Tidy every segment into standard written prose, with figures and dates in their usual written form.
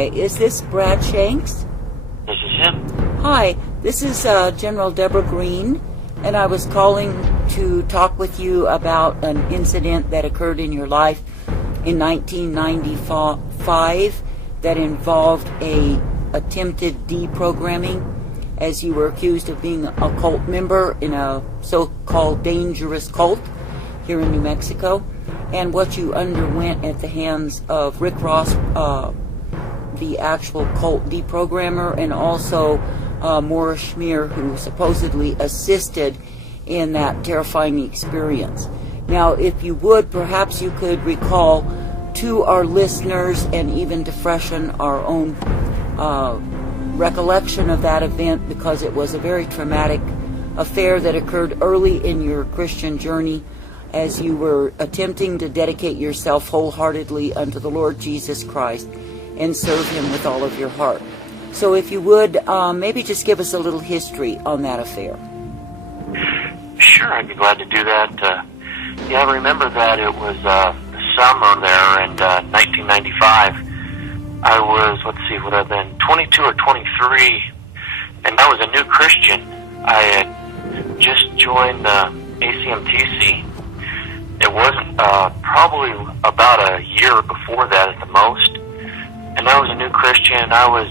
Hi, is this Brad Shanks? This is him. Hi, this is General Deborah Green, and I was calling to talk with you about an incident that occurred in your life in 1995 that involved a attempted deprogramming, as you were accused of being a cult member in a so-called dangerous cult here in New Mexico, and what you underwent at the hands of Rick Ross, the actual cult deprogrammer, and also Morris Schmier, who supposedly assisted in that terrifying experience. Now, if you would, perhaps you could recall to our listeners, and even to freshen our own recollection of that event, because it was a very traumatic affair that occurred early in your Christian journey as you were attempting to dedicate yourself wholeheartedly unto the Lord Jesus Christ and serve Him with all of your heart. So if you would, maybe just give us a little history on that affair. Sure, I'd be glad to do that. I remember that it was the summer there in 1995. I was, would have been 22 or 23, and I was a new Christian. I had just joined the ACMTC. It wasn't probably about a year before that at the most, and I was a new Christian. I was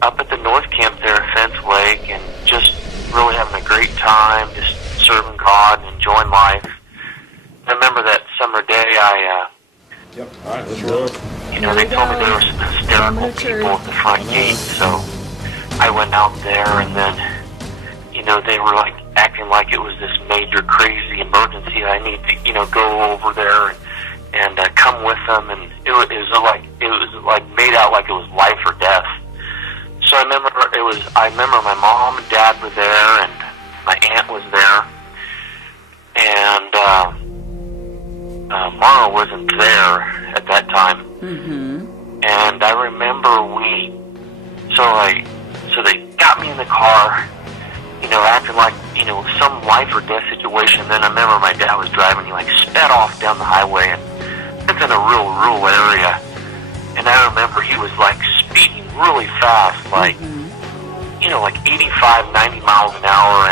up at the North Camp there at Fence Lake, and just really having a great time, just serving God and enjoying life. I remember that summer day, Yep, all right, let's roll. They told me there were some hysterical people at the front gate, so I went out there, and then, they were acting like it was this major crazy emergency. I need to, go over there and come with them, and it was made out like it was life or death. So I remember my mom and dad were there, and my aunt was there, and Mara wasn't there at that time. Mm-hmm. And I remember so they got me in the car, acting like, some life or death situation. Then I remember my dad was driving, he sped off down the highway, and it's in a real rural area. And I remember he was speeding really fast, like 85, 90 miles an hour,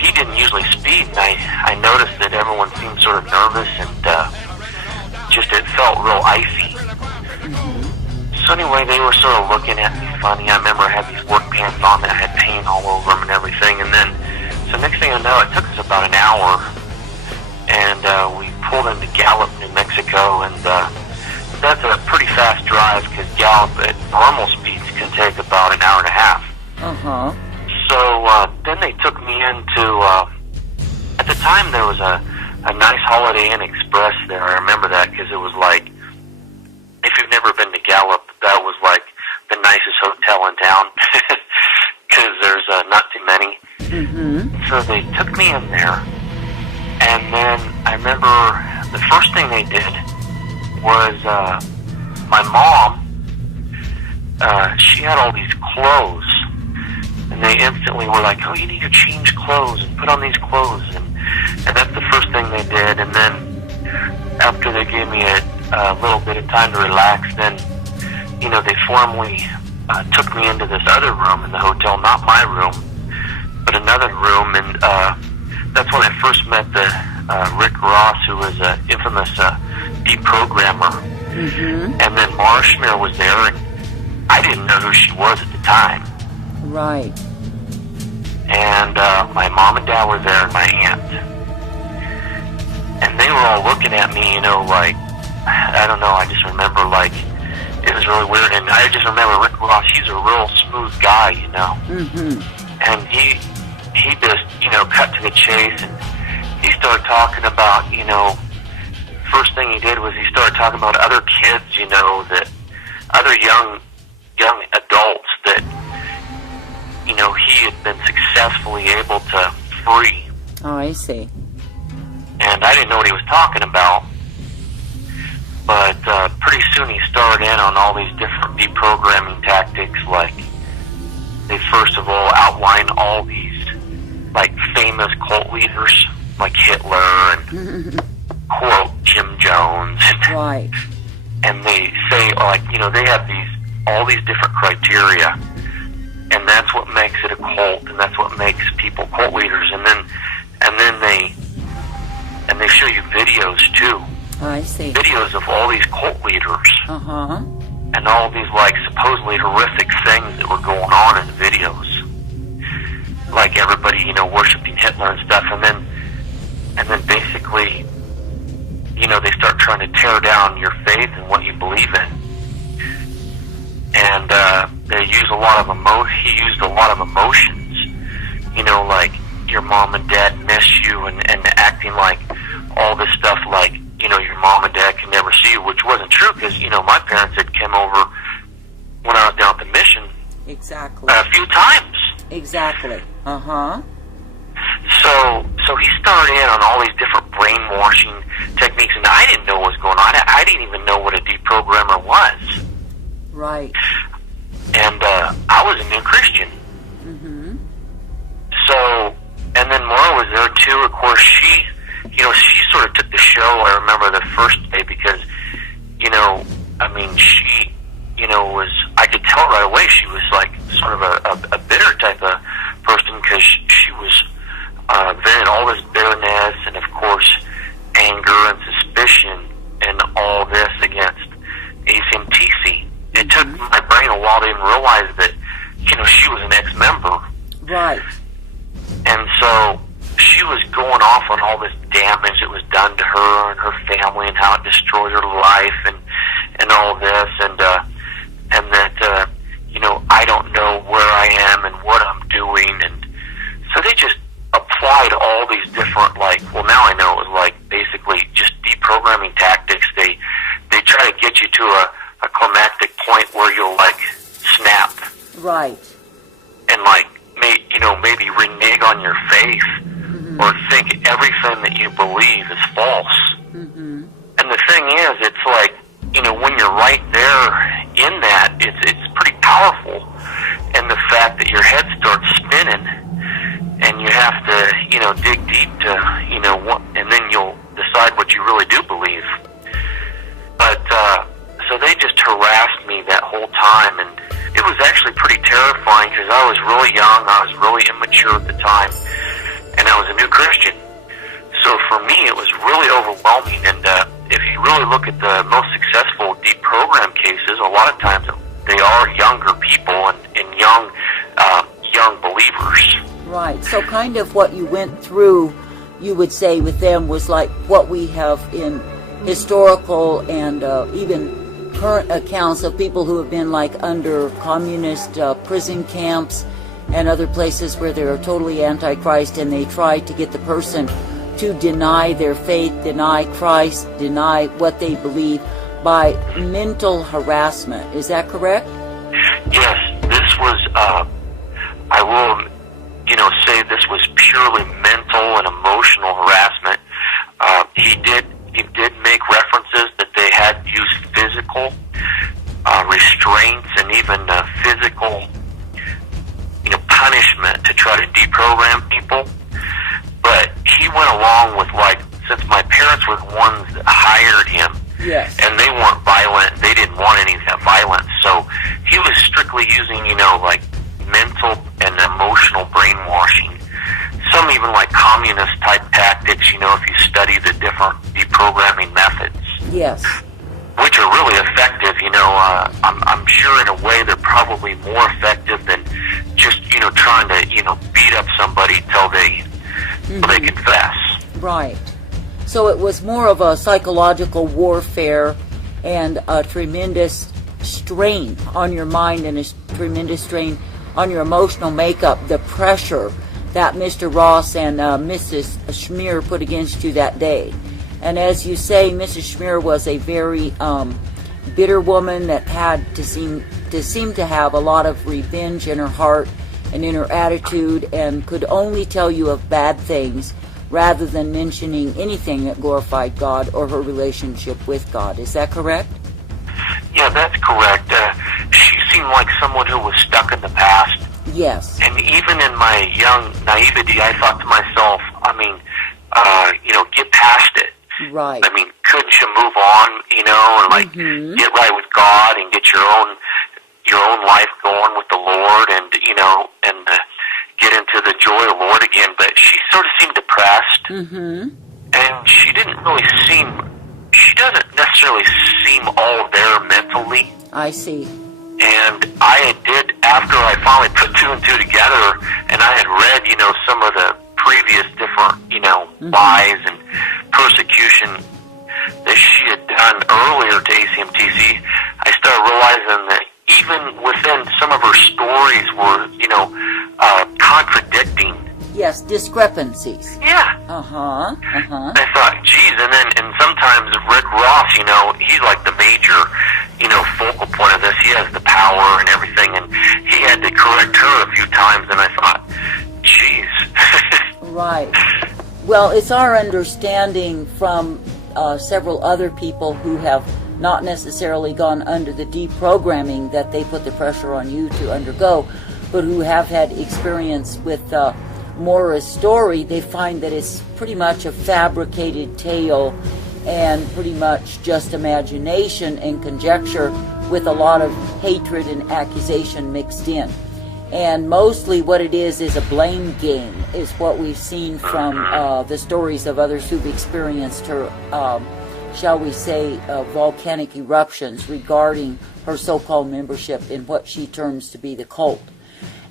he didn't usually speed, and I noticed that everyone seemed sort of nervous, and it felt real icy. So anyway, they were sort of looking at me funny. I remember I had these work pants on that had paint all over them and everything, and then, so next thing I know, it took us about an hour, and we pulled into Gallup, New Mexico, and that's a pretty fast drive, because Gallup at normal speeds can take about an hour and a half. Uh-huh. So then they took me into, at the time there was a nice Holiday Inn Express there. I remember that, because it was if you've never been to Gallup, that was the nicest hotel in town, because there's not too many. Mm-hmm. So they took me in there, and then I remember the first thing they did was my mom, she had all these clothes, and they instantly were like, oh, you need to change clothes and put on these clothes, and that's the first thing they did. And then after they gave me a little bit of time to relax, then they formally took me into this other room in the hotel, not my room, but another room, and that's when I first met the Rick Ross, who was an infamous deprogrammer. Mm-hmm. And then Mara Schmier was there, and I didn't know who she was at the time. Right. And my mom and dad were there, and my aunt. And they were all looking at me, I don't know, I just remember, it was really weird. And I just remember Rick Ross, he's a real smooth guy, Mm-hmm. And he just, cut to the chase, and he started talking about, first thing he did was he started talking about other kids, that other young adults that, he had been successfully able to free. Oh, I see. And I didn't know what he was talking about, but pretty soon he started in on all these different deprogramming tactics. They first of all outlined all these famous cult leaders like Hitler and quote Jim Jones. Right. and they say, like, you know, they have all these different criteria, and that's what makes it a cult, and that's what makes people cult leaders. And then they show you videos too. I see. Videos of all these cult leaders. Uh-huh. And all these, like, supposedly horrific things that were going on in the videos. Like everybody, you know, worshiping Hitler and stuff. And then basically, you know, they start trying to tear down your faith and what you believe in. And they use a lot of he used a lot of emotions. You know, like, your mom and dad miss you, and acting like all this stuff, like, you know, your mom and dad can never see you, which wasn't true, because, you know, my parents had come over when I was down at the mission. Exactly. A few times. Exactly. Uh-huh. So he started in on all these different brainwashing techniques, and I didn't know what was going on. I didn't even know what a deprogrammer was. Right. And I was a new Christian. Mm-hmm. So, and then Maura was there too. Of course, she sort of took the show, I remember, the first day, because, you know, I mean, she, you know, I could tell right away she was, like, sort of a bitter type of person, because she was venting all this bitterness and, of course, anger and suspicion and all this against ACMTC. It took my brain a while to even realize that, you know, she was an ex-member. Right. And so she was going off on all this damage that was done to her and her family, and how it destroyed her life, and all this, and that, you know, I don't know where I am and what I'm doing. And so they just applied all these different, like, well, now I know it was, like, basically just deprogramming tactics. They try to get you to a climactic point where you'll, like, snap. Right. And, like, maybe renege on your faith, or think everything that you believe is false. Mm-hmm. And the thing is, it's like, you know, when you're right there in that, it's pretty powerful. And the fact that your head starts spinning, and you have to, you know, dig deep to, you know, and then you'll decide what you really do believe. But, so they just harassed me that whole time, and it was actually pretty terrifying, because I was really young, I was really immature at the time, and I was a new Christian. So for me, it was really overwhelming. And if you really look at the most successful deprogram cases, a lot of times they are younger people and young believers. Right. So kind of what you went through, you would say, with them was like what we have in historical and even current accounts of people who have been, like, under communist prison camps and other places where they're totally antichrist, and they try to get the person to deny their faith, deny Christ, deny what they believe by mental harassment. Is that correct? Yes, this was, I will, you know, say this was purely mental and emotional harassment. He did make references that they had used physical restraints and even physical, you know, punishment to try to deprogram people. But he went along with, like, since my parents were the ones that hired him, yes, and they weren't violent, they didn't want any of that violence, so he was strictly using, you know, like, mental and emotional brainwashing. Some even, like, communist type tactics, you know, if you study the different deprogramming methods. yes, Which are really effective, you know. I'm sure in a way they're probably more effective than just, you know, trying to, you know, beat up somebody till they confess. right. So it was more of a psychological warfare and a tremendous strain on your mind and a tremendous strain on your emotional makeup, the pressure that Mr. Ross and Mrs. Schmier put against you that day. And as you say, Mrs. Schmier was a very bitter woman that had to seem to have a lot of revenge in her heart and in her attitude, and could only tell you of bad things rather than mentioning anything that glorified God or her relationship with God. Is that correct? Yeah, that's correct. She seemed like someone who was stuck in the past. Yes. And even in my young naivety, I thought to myself, I mean, you know, get past it. Right. I mean, couldn't you move on, and like get right with God and get your own life going with the Lord, and and get into the joy of the Lord again. But she sort of seemed depressed, and she doesn't necessarily seem all there mentally. I see. And I did, after I finally put two and two together, and I had read, some of the previous different, lies and persecution that she had done earlier to ACMTC, I started realizing that even within some of her stories were, contradicting. Yes, discrepancies. Yeah. I thought, geez, and sometimes Rick Ross, he's like the major, focal point of this. He has the power and everything, and he had to correct her a few times, and I thought, geez. Right. Well, it's our understanding from several other people who have not necessarily gone under the deprogramming that they put the pressure on you to undergo, but who have had experience with Mora's story. They find that it's pretty much a fabricated tale and pretty much just imagination and conjecture with a lot of hatred and accusation mixed in. And mostly what it is a blame game, is what we've seen from the stories of others who've experienced her, shall we say, volcanic eruptions regarding her so-called membership in what she terms to be the cult.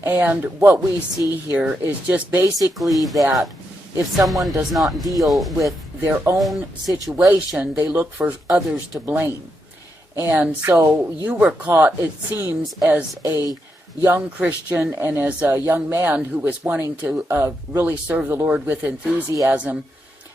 And what we see here is just basically that if someone does not deal with their own situation, they look for others to blame. And so you were caught, it seems, as a young Christian and as a young man who was wanting to really serve the Lord with enthusiasm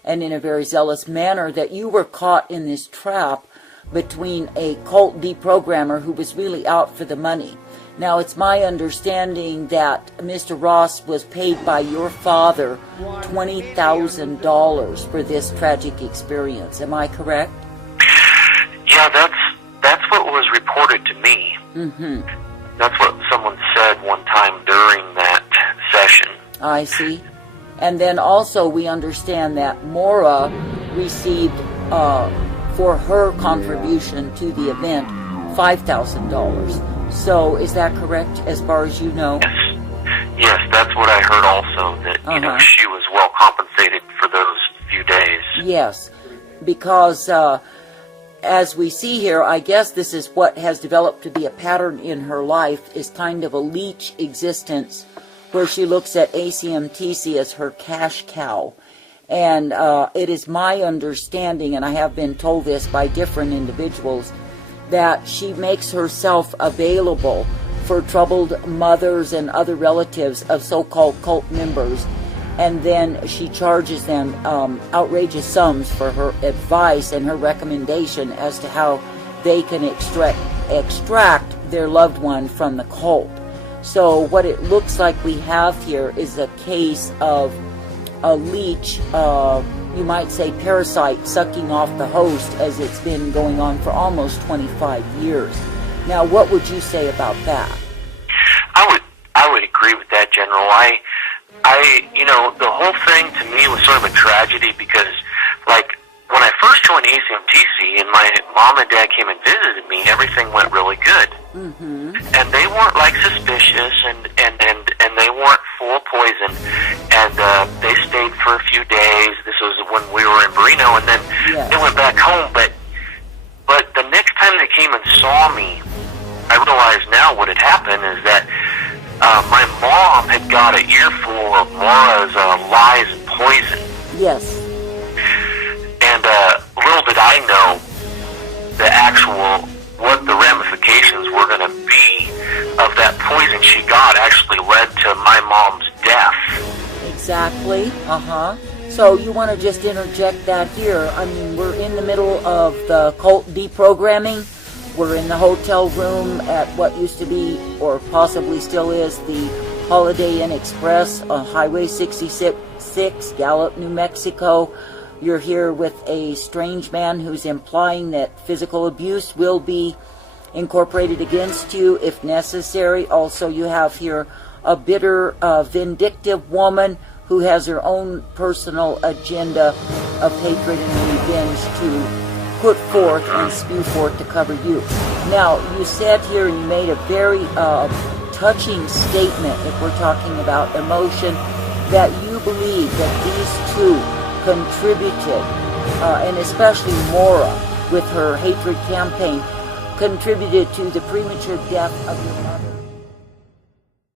and in a very zealous manner, that you were caught in this trap between a cult deprogrammer who was really out for the money. Now, it's my understanding that Mr. Ross was paid by your father $20,000 for this tragic experience. Am I correct? Yeah, that's what was reported to me. That's what someone said one time during that session. I see. And then also we understand that Mora received, for her contribution to the event, $5,000. So is that correct, as far as you know? Yes, that's what I heard also, that she was well compensated for those few days. Yes, because as we see here, I guess this is what has developed to be a pattern in her life, is kind of a leech existence, where she looks at ACMTC as her cash cow. And it is my understanding, and I have been told this by different individuals, that she makes herself available for troubled mothers and other relatives of so-called cult members, and then she charges them outrageous sums for her advice and her recommendation as to how they can extract their loved one from the cult. So what it looks like we have here is a case of a leech, you might say parasite, sucking off the host, as it's been going on for almost 25 years. Now, what would you say about that? I would agree with that, General. The whole thing to me was sort of a tragedy, because, like, when I first joined ACMTC and my mom and dad came and visited me, everything went really good. And they weren't, like, suspicious, and they weren't full of poison, and they stayed for a few days. This was when we were in Reno, and then they went back home. But the next time they came and saw me, I realized now what had happened is that my mom had got an earful of Mora's lies and poison. Yes. And little did I know what the ramifications were going to be of that poison she got actually led to my mom's death. Exactly. So you want to just interject that here. I mean, we're in the middle of the cult deprogramming. We're in the hotel room at what used to be, or possibly still is, the Holiday Inn Express on Highway 66, Gallup, New Mexico. You're here with a strange man who's implying that physical abuse will be incorporated against you if necessary. Also, you have here a bitter, vindictive woman who has her own personal agenda of hatred and revenge to put forth and spew forth to cover you. Now, you sat here and you made a very touching statement, if we're talking about emotion, that you believe that these two contributed, and especially Maura with her hatred campaign, contributed to the premature death of your mother.